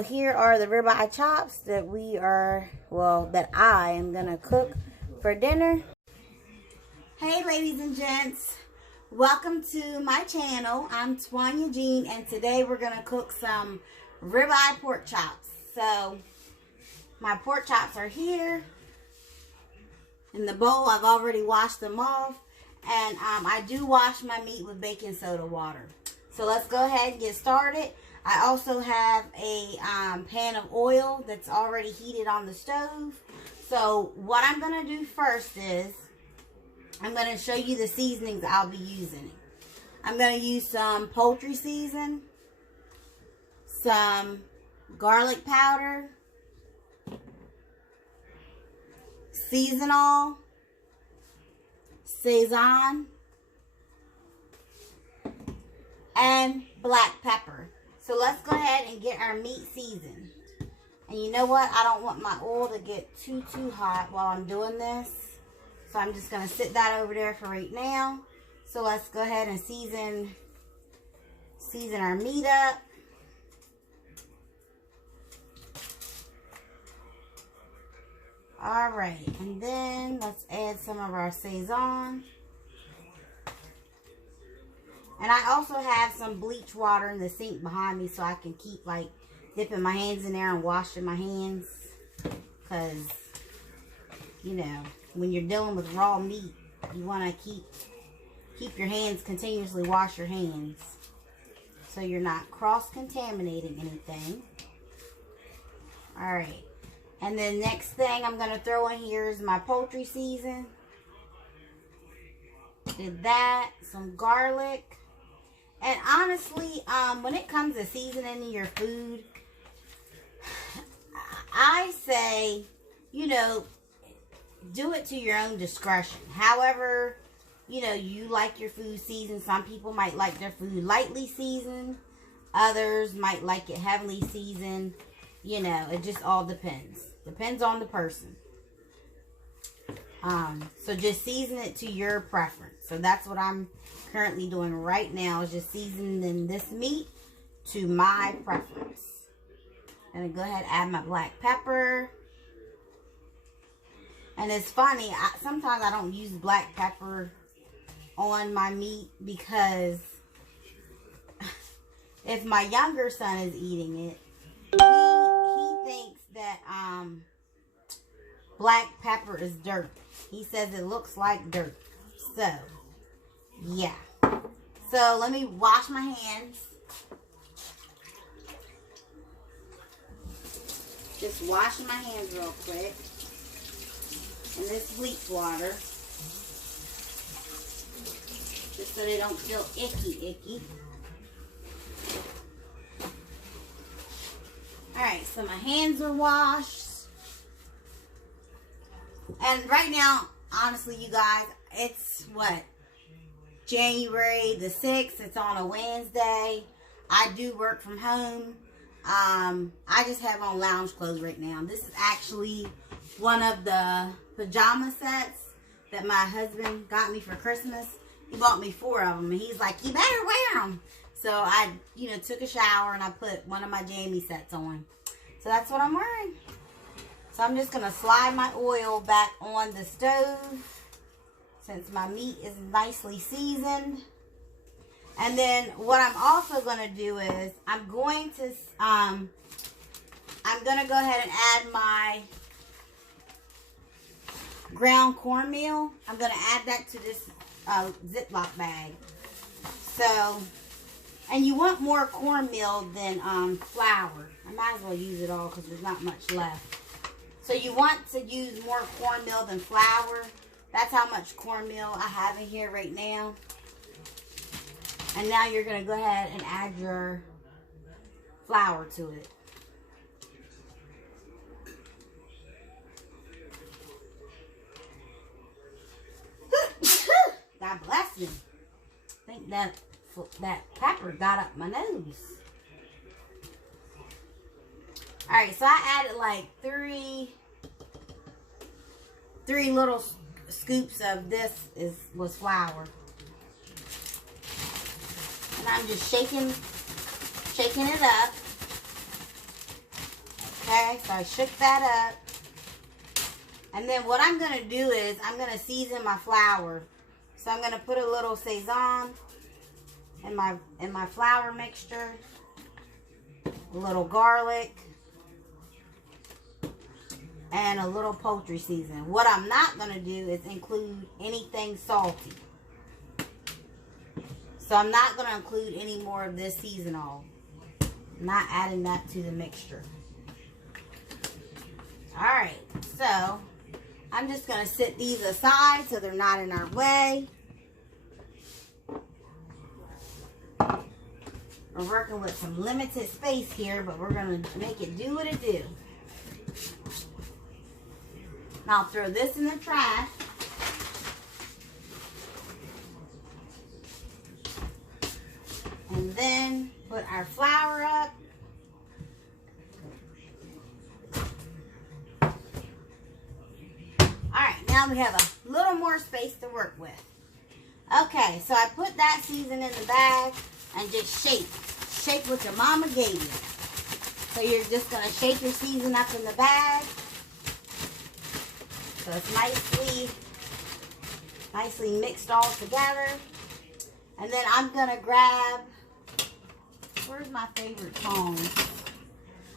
So here are the ribeye chops that that I am gonna cook for dinner. Hey ladies and gents, welcome to my channel. I'm Tanya Jean, and today we're gonna cook some ribeye pork chops. So my pork chops are here in the bowl. I've already washed them off, and I do wash my meat with baking soda water. So let's go ahead and get started. I also have a pan of oil that's already heated on the stove. So what I'm going to do first is I'm going to show you the seasonings I'll be using. I'm going to use some poultry season, some garlic powder, seasonal, Sazon, and black pepper. So let's go ahead and get our meat seasoned. And you know what? I don't want my oil to get too hot while I'm doing this. So I'm just going to sit that over there for right now. So let's go ahead and season our meat up. Alright, and then let's add some of our Sazon. And I also have some bleach water in the sink behind me so I can keep like dipping my hands in there and washing my hands. Because, you know, when you're dealing with raw meat, you want to keep your hands, continuously wash your hands. So you're not cross-contaminating anything. Alright. And then next thing I'm going to throw in here is my poultry season. Did that. Some garlic. And honestly, when it comes to seasoning your food, I say, you know, do it to your own discretion. However, you know, you like your food seasoned. Some people might like their food lightly seasoned. Others might like it heavily seasoned. You know, it just all depends. Depends on the person. So just season it to your preference. So that's what I'm currently doing right now, is just seasoning this meat to my preference. And then go ahead and add my black pepper. And it's funny, sometimes I don't use black pepper on my meat because if my younger son is eating it, he thinks that black pepper is dirt. He says it looks like dirt. So, yeah. So, let me wash my hands. Just washing my hands real quick. In this bleach water. Just so they don't feel icky. Alright, so my hands are washed. And right now, honestly, you guys, it's what? January the 6th. It's on a Wednesday. I do work from home. I just have on lounge clothes right now. This is actually one of the pajama sets that my husband got me for Christmas. He bought me 4 of them, and he's like, you better wear them. So I, you know, took a shower, and I put one of my jammy sets on. So that's what I'm wearing. So I'm just going to slide my oil back on the stove since my meat is nicely seasoned. And then what I'm also going to do is I'm going to go ahead and add my ground cornmeal. I'm going to add that to this Ziploc bag. So, and you want more cornmeal than flour. I might as well use it all because there's not much left. So you want to use more cornmeal than flour. That's how much cornmeal I have in here right now. And now you're going to go ahead and add your flour to it. God bless me. I think that pepper got up my nose. Alright, so I added like three little scoops of this was flour. And I'm just shaking it up. Okay, so I shook that up. And then what I'm going to do is I'm going to season my flour. So I'm going to put a little Sazon in my flour mixture. A little garlic. And a little poultry seasoning. What I'm not going to do is include anything salty. So I'm not going to include any more of this seasonal. I'm not adding that to the mixture. Alright, so I'm just going to set these aside so they're not in our way. We're working with some limited space here, but we're going to make it do what it do. Now I'll throw this in the trash. And then put our flour up. Alright, now we have a little more space to work with. Okay, so I put that season in the bag and just shake. Shake what your mama gave you. So you're just going to shake your season up in the bag. So it's nicely mixed all together. And then I'm going to grab, where's my favorite tongs?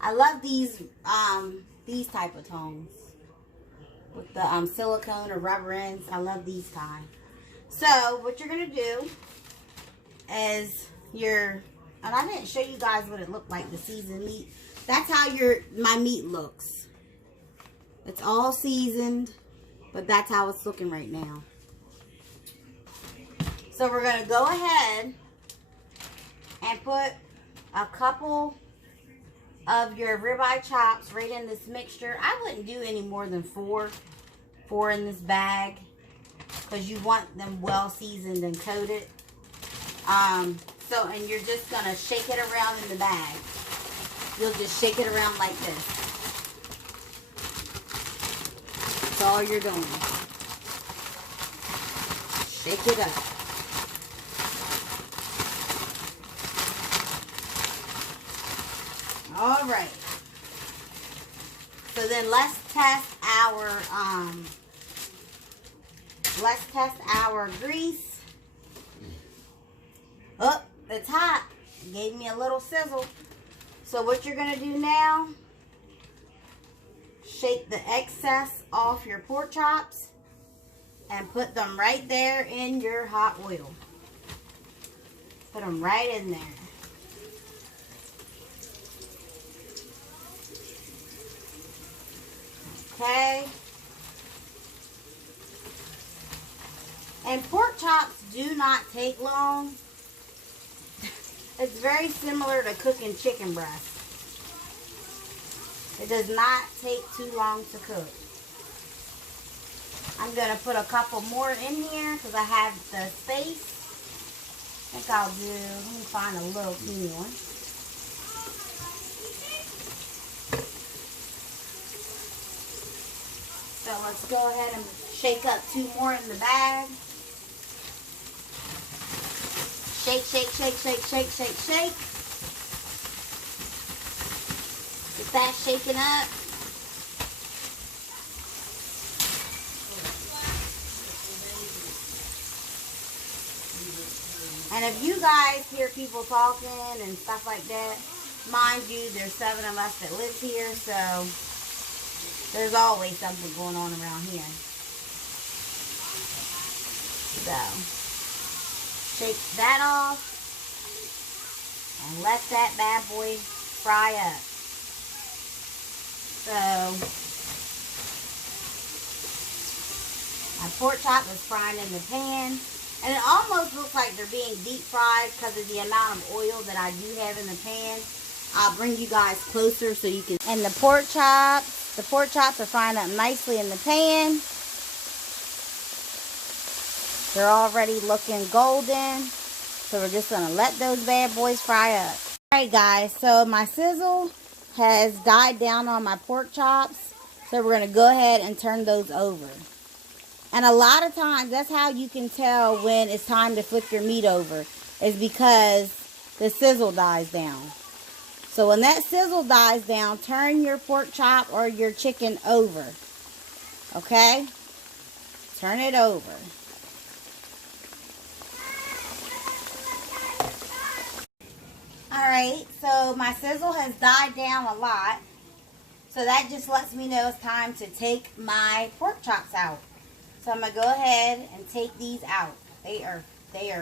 I love these type of tongs. With the silicone or rubber ends. I love these kind. So what you're going to do is and I didn't show you guys what it looked like, the seasoned meat. That's how my meat looks. It's all seasoned, but that's how it's looking right now. So we're going to go ahead and put a couple of your ribeye chops right in this mixture. I wouldn't do any more than four in this bag, because you want them well seasoned and coated. And you're just going to shake it around in the bag. You'll just shake it around like this. That's all you're doing. Shake it up. All right. So then let's test our grease. Oh, it's hot. It gave me a little sizzle. So what you're going to do now, shake the excess off your pork chops and put them right there in your hot oil. Put them right in there. Okay. And pork chops do not take long. It's very similar to cooking chicken breast. It does not take too long to cook. I'm going to put a couple more in here because I have the space. I think I'll do, let me find a little teeny one. So let's go ahead and shake up 2 more in the bag. Shake, shake, shake, shake, shake, shake, shake. Get that shaken up. And if you guys hear people talking and stuff like that, mind you, there's 7 of us that live here, so there's always something going on around here. So shake that off and let that bad boy fry up. So my pork chop is frying in the pan, and it almost looks like they're being deep fried because of the amount of oil that I do have in the pan. I'll bring you guys closer so you can. And the pork chops are frying up nicely in the pan. They're already looking golden. So we're just going to let those bad boys fry up. Alright guys, so my sizzle has died down on my pork chops. So we're going to go ahead and turn those over. And a lot of times, that's how you can tell when it's time to flip your meat over. Is because the sizzle dies down. So when that sizzle dies down, turn your pork chop or your chicken over. Okay? Turn it over. Alright, so my sizzle has died down a lot. So that just lets me know it's time to take my pork chops out. So I'm going to go ahead and take these out. They are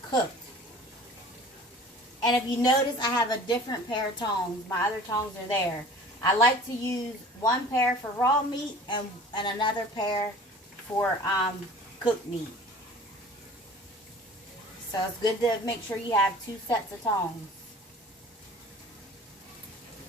cooked. And if you notice, I have a different pair of tongs. My other tongs are there. I like to use one pair for raw meat and another pair for cooked meat. So it's good to make sure you have 2 sets of tongs.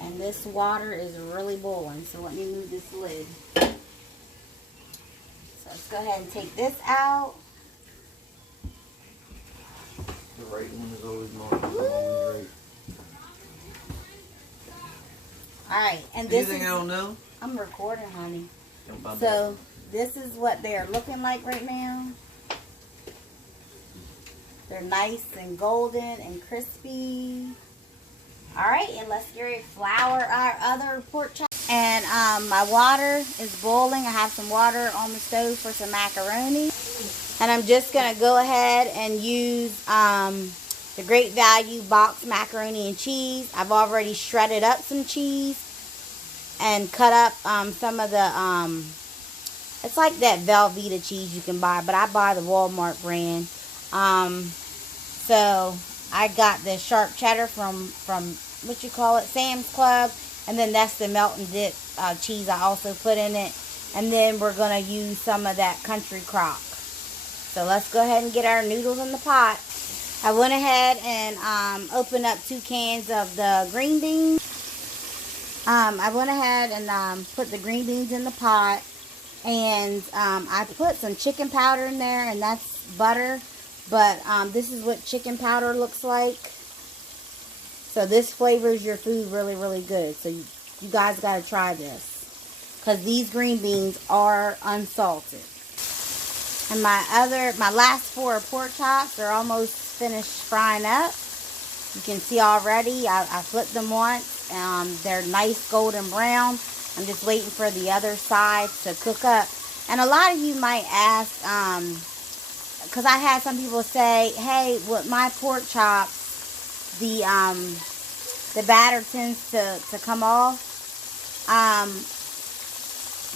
And this water is really boiling, so let me move this lid. So let's go ahead and take this out. The right one is always marked. I'm always right. Alright, and this Anything is... I don't know? I'm recording, honey. Don't So, this is what they are looking like right now. They're nice and golden and crispy. Alright, and let's get ready to flour our other pork chops. And my water is boiling. I have some water on the stove for some macaroni. And I'm just going to go ahead and use the Great Value box macaroni and cheese. I've already shredded up some cheese and cut up some of the, it's like that Velveeta cheese you can buy, but I buy the Walmart brand. So I got the sharp cheddar from what you call it, Sam's Club, and then that's the melt and dip cheese I also put in it. And then we're going to use some of that country crock. So let's go ahead and get our noodles in the pot. I went ahead and opened up 2 cans of the green beans. I went ahead and put the green beans in the pot. And I put some chicken powder in there, and that's butter. But this is what chicken powder looks like. So this flavors your food really, really good. So you guys got to try this, because these green beans are unsalted. And my last 4 pork chops are almost finished frying up. You can see already, I flipped them once. They're nice golden brown. I'm just waiting for the other side to cook up. And a lot of you might ask, because I had some people say, hey, with my pork chops, the batter tends to come off.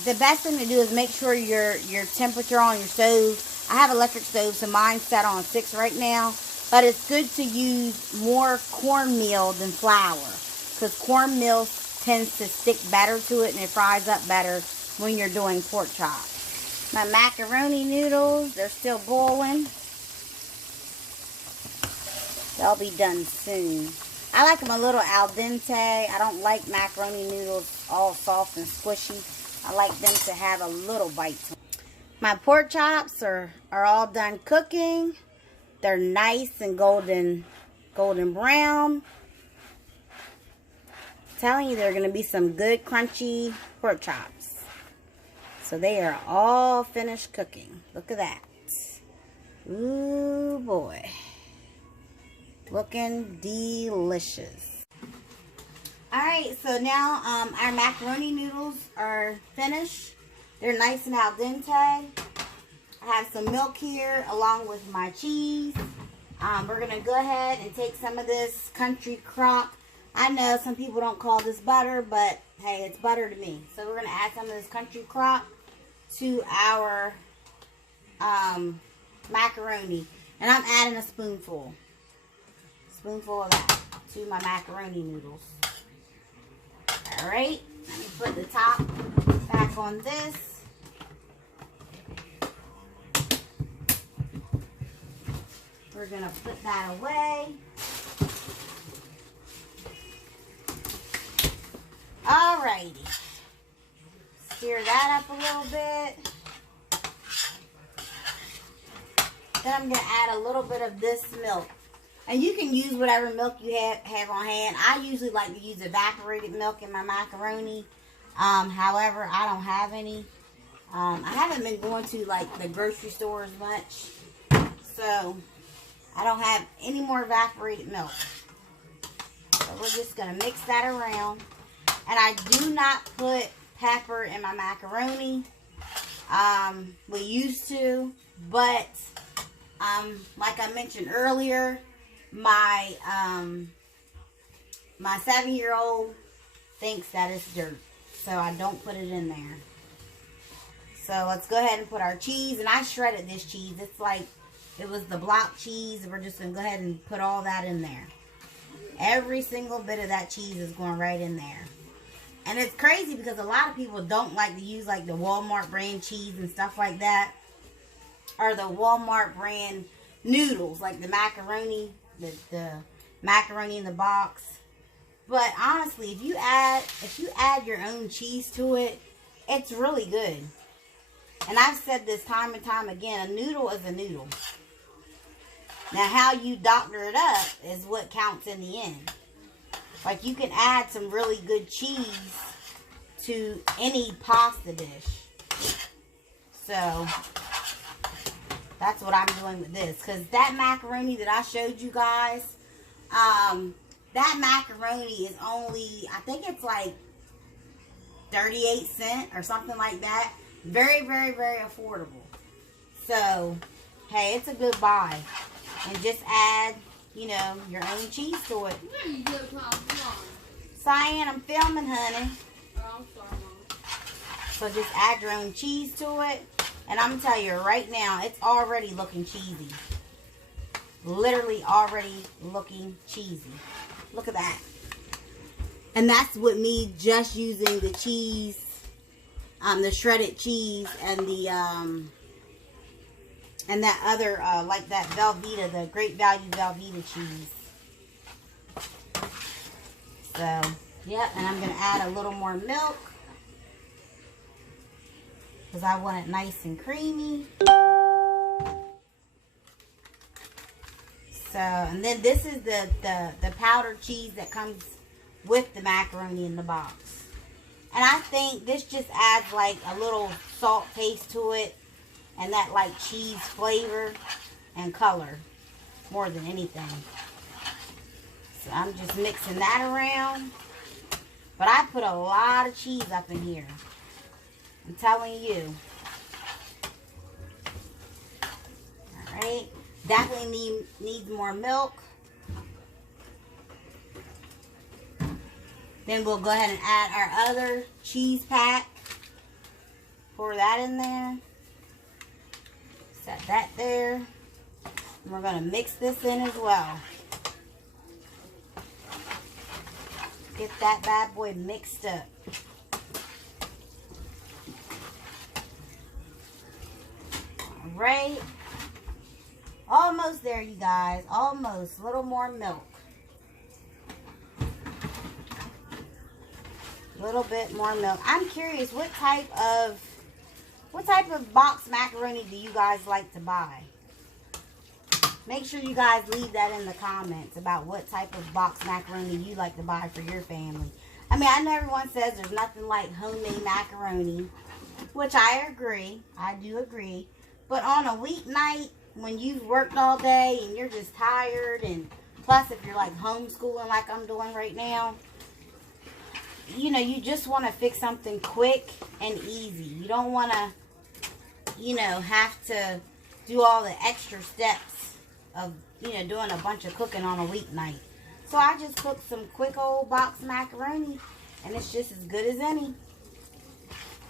The best thing to do is make sure your temperature on your stove. I have electric stove, so mine's set on 6 right now. But it's good to use more cornmeal than flour, because cornmeal tends to stick better to it and it fries up better when you're doing pork chops. My macaroni noodles, they're still boiling. They'll be done soon. I like them a little al dente. I don't like macaroni noodles all soft and squishy. I like them to have a little bite to them. My pork chops are all done cooking. They're nice and golden brown. I'm telling you, they're going to be some good crunchy pork chops. So they are all finished cooking. Look at that. Ooh boy. Looking delicious. Alright, so now our macaroni noodles are finished. They're nice and al dente. I have some milk here along with my cheese. We're going to go ahead and take some of this country crock. I know some people don't call this butter, but hey, it's butter to me. So we're going to add some of this country crock to our macaroni. And I'm adding a spoonful of that to my macaroni noodles. Alright, let me put the top back on this. We're going to put that away. Alrighty. Stir that up a little bit. Then I'm going to add a little bit of this milk. And you can use whatever milk you have on hand. I usually like to use evaporated milk in my macaroni. However, I don't have any. I haven't been going to like the grocery store as much. So, I don't have any more evaporated milk. So So we're just going to mix that around. And I do not put pepper in my macaroni. We used to, but like I mentioned earlier, my 7-year-old thinks that it's dirt, so I don't put it in there. So let's go ahead and put our cheese, and I shredded this cheese. It's like it was the block cheese. We're just gonna go ahead and put all that in there. Every single bit of that cheese is going right in there. And it's crazy because a lot of people don't like to use like the Walmart brand cheese and stuff like that, or the Walmart brand noodles, like the macaroni, the macaroni in the box. But honestly, if you add your own cheese to it, it's really good. And I've said this time and time again, a noodle is a noodle. Now, how you doctor it up is what counts in the end. Like, you can add some really good cheese to any pasta dish. So, that's what I'm doing with this. Because that macaroni that I showed you guys, that macaroni is only, I think it's like 38 cents or something like that. Very, very, very affordable. So, hey, it's a good buy. And just add, you know, your own cheese to it. Cyan, I'm filming, honey. Oh, I'm sorry, Mom. So just add your own cheese to it. And I'm going to tell you right now, it's already looking cheesy. Literally already looking cheesy. Look at that. And that's with me just using the cheese, the shredded cheese, and the and that other like that Velveeta, the Great Value Velveeta cheese. So yeah, and I'm gonna add a little more milk because I want it nice and creamy. So, and then this is the powdered cheese that comes with the macaroni in the box. And I think this just adds like a little salt taste to it and that like cheese flavor and color more than anything. So I'm just mixing that around. But I put a lot of cheese up in here. I'm telling you. Alright. Definitely needs more milk. Then we'll go ahead and add our other cheese pack. Pour that in there. Set that there. And we're going to mix this in as well. Get that bad boy mixed up. Alright. Almost there, you guys. Almost. A little more milk. A little bit more milk. I'm curious, what type of box macaroni do you guys like to buy? Make sure you guys leave that in the comments about what type of box macaroni you like to buy for your family. I mean, I know everyone says there's nothing like homemade macaroni, which I agree. I do agree. But on a weeknight, when you've worked all day and you're just tired, and plus if you're like homeschooling like I'm doing right now, you know, you just want to fix something quick and easy. You don't want to, you know, have to do all the extra steps of, you know, doing a bunch of cooking on a weeknight. So I just cooked some quick old box macaroni, and it's just as good as any.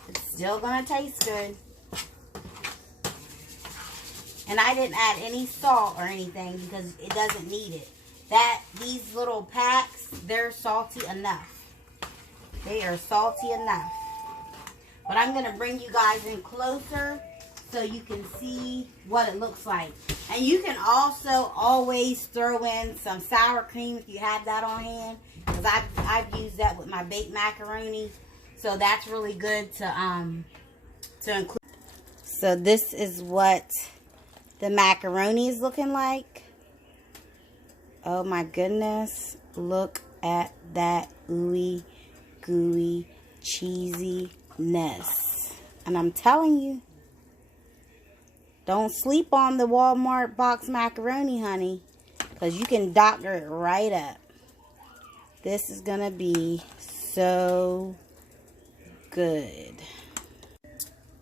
It's still going to taste good. And I didn't add any salt or anything because it doesn't need it. These little packs, they're salty enough. They are salty enough. But I'm going to bring you guys in closer so you can see what it looks like. And you can also always throw in some sour cream if you have that on hand. Because I've used that with my baked macaroni. So that's really good to include. So this is what the macaroni is looking like. Oh my goodness. Look at that ooey gooey cheesiness. And I'm telling you, don't sleep on the Walmart box macaroni, honey, because you can doctor it right up. This is gonna be so good.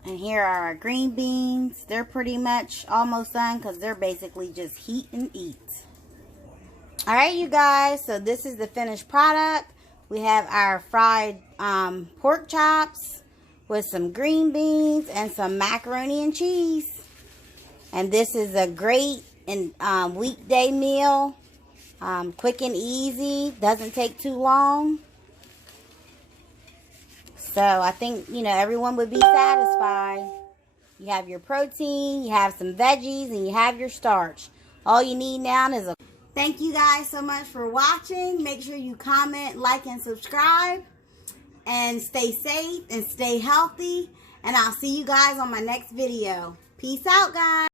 And here are our green beans. They're pretty much almost done because they're basically just heat and eat. Alright, you guys, so this is the finished product. We have our fried pork chops with some green beans and some macaroni and cheese. And this is a great weekday meal. Quick and easy, doesn't take too long. So I think, you know, everyone would be satisfied. You have your protein, you have some veggies, and you have your starch. All you need now is a... Thank you guys so much for watching. Make sure you comment, like, and subscribe. And stay safe and stay healthy. And I'll see you guys on my next video. Peace out, guys.